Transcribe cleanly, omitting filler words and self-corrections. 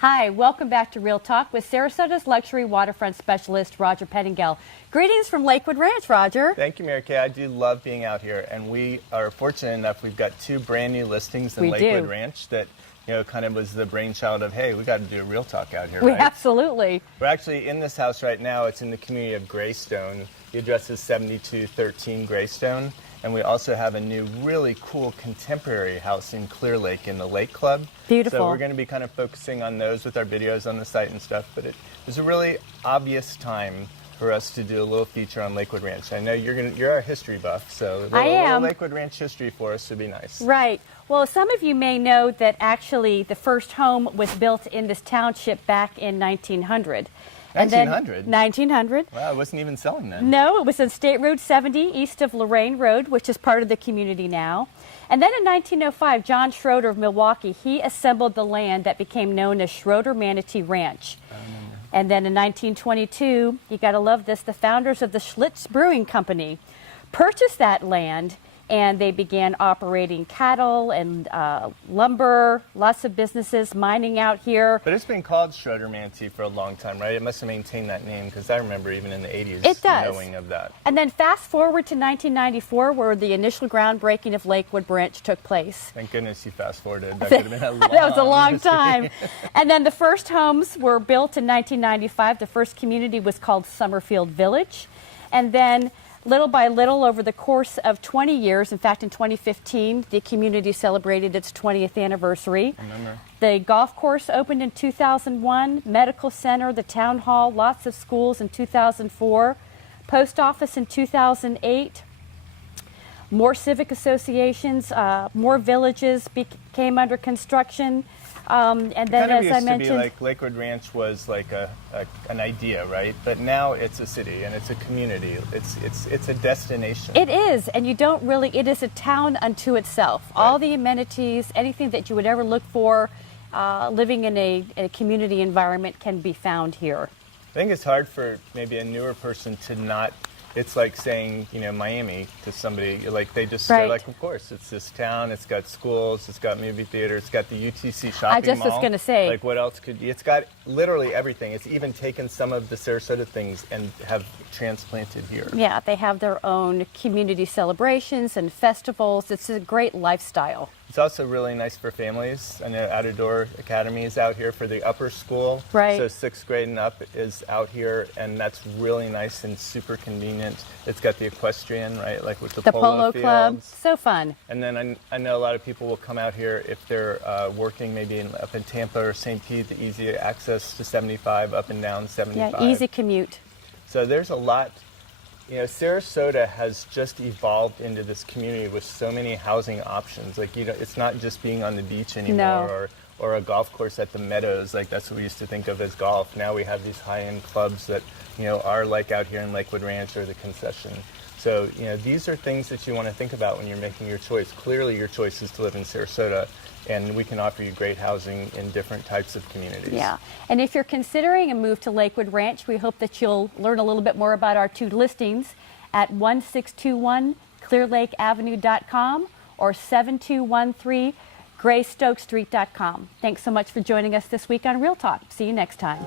Hi, welcome back to Real Talk with Sarasota's luxury waterfront specialist, Roger Pettingell. Greetings from Lakewood Ranch, Roger. Thank you, Mary Kay. I do love being out here, and we are fortunate enough we've got two brand new listings in Lakewood Ranch that kind of was the brainchild of, hey, we got to do a Real Talk out here, right? Absolutely. We're actually in this house right now. It's in the community of Greystone. The address is 7213 Greystone. And we also have a new, really cool contemporary house in Clear Lake in the Lake Club. Beautiful. So we're going to be kind of focusing on those with our videos on the site and stuff. But it was a really obvious time for us to do a little feature on Lakewood Ranch. I know you're a history buff, so a little Lakewood Ranch history for us would be nice. Right. Well, some of you may know that actually the first home was built in this township back in 1900. 1900? 1900. Wow, it wasn't even selling then. No, it was on State Road 70 east of Lorraine Road, which is part of the community now. And then in 1905, John Schroeder of Milwaukee, he assembled the land that became known as Schroeder Manatee Ranch. And then in 1922, you got to love this, the founders of the Schlitz Brewing Company purchased that land, and they began operating cattle and lumber, lots of businesses, mining out here. But it's been called Schroeder Manatee for a long time, right? It must have maintained that name, because I remember even in the 80s knowing of that. And then fast forward to 1994, where the initial groundbreaking of Lakewood Ranch took place. Thank goodness you fast forwarded. That could have been a long That was a long time. And then the first homes were built in 1995. The first community was called Summerfield Village. And then little by little, over the course of 20 years, in fact, in 2015, the community celebrated its 20th anniversary. I remember. The golf course opened in 2001, medical center, the town hall, lots of schools in 2004, post office in 2008, more civic associations, more villages came under construction. And then, as I mentioned, used to be like Lakewood Ranch was like an idea, right? But now it's a city and it's a community. It's a destination. It is, and you don't really. It is a town unto itself. Right. All the amenities, anything that you would ever look for, living in a community environment can be found here. I think it's hard for maybe a newer person to not. It's like saying, Miami to somebody, like they just, they're like, of course, it's this town, it's got schools, it's got movie theater, it's got the UTC shopping mall. I just was going to say. Like, what else it's got literally everything. It's even taken some of the Sarasota things and have transplanted here. Yeah, they have their own community celebrations and festivals. It's a great lifestyle. It's also really nice for families. I know Out of Door Academy is out here for the upper school. Right. So 6th grade and up is out here, and that's really nice and super convenient. It's got the equestrian, right, like with the polo club. So fun. And then I know a lot of people will come out here if they're working maybe up in Tampa or St. Pete, the easy access to 75, up and down 75. Yeah, easy commute. So there's a lot. Sarasota has just evolved into this community with so many housing options. Like, it's not just being on the beach anymore or a golf course at the Meadows. Like, that's what we used to think of as golf. Now we have these high-end clubs that, are like out here in Lakewood Ranch or the Concession. So, these are things that you want to think about when you're making your choice. Clearly, your choice is to live in Sarasota, and we can offer you great housing in different types of communities. Yeah, and if you're considering a move to Lakewood Ranch, we hope that you'll learn a little bit more about our two listings at 1621 ClearLakeAvenue.com or 7213 GrayStokesStreet.com. Thanks so much for joining us this week on Real Talk. See you next time.